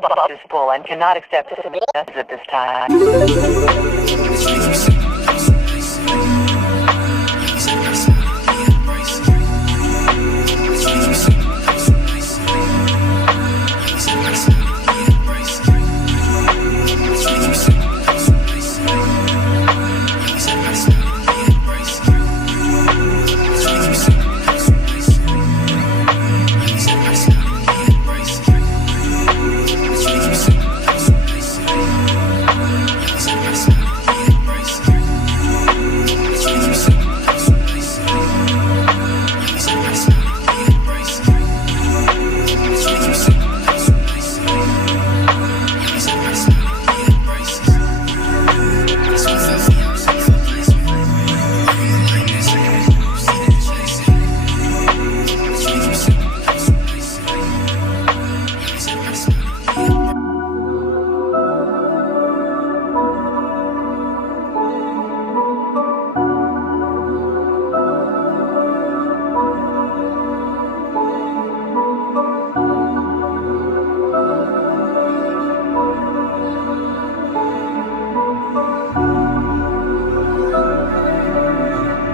mailbox is full and cannot accept messages at this time.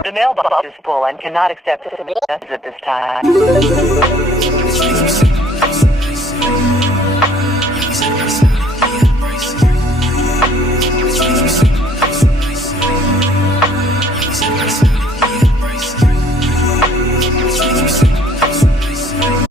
The mailbox is full and cannot accept messages at this time.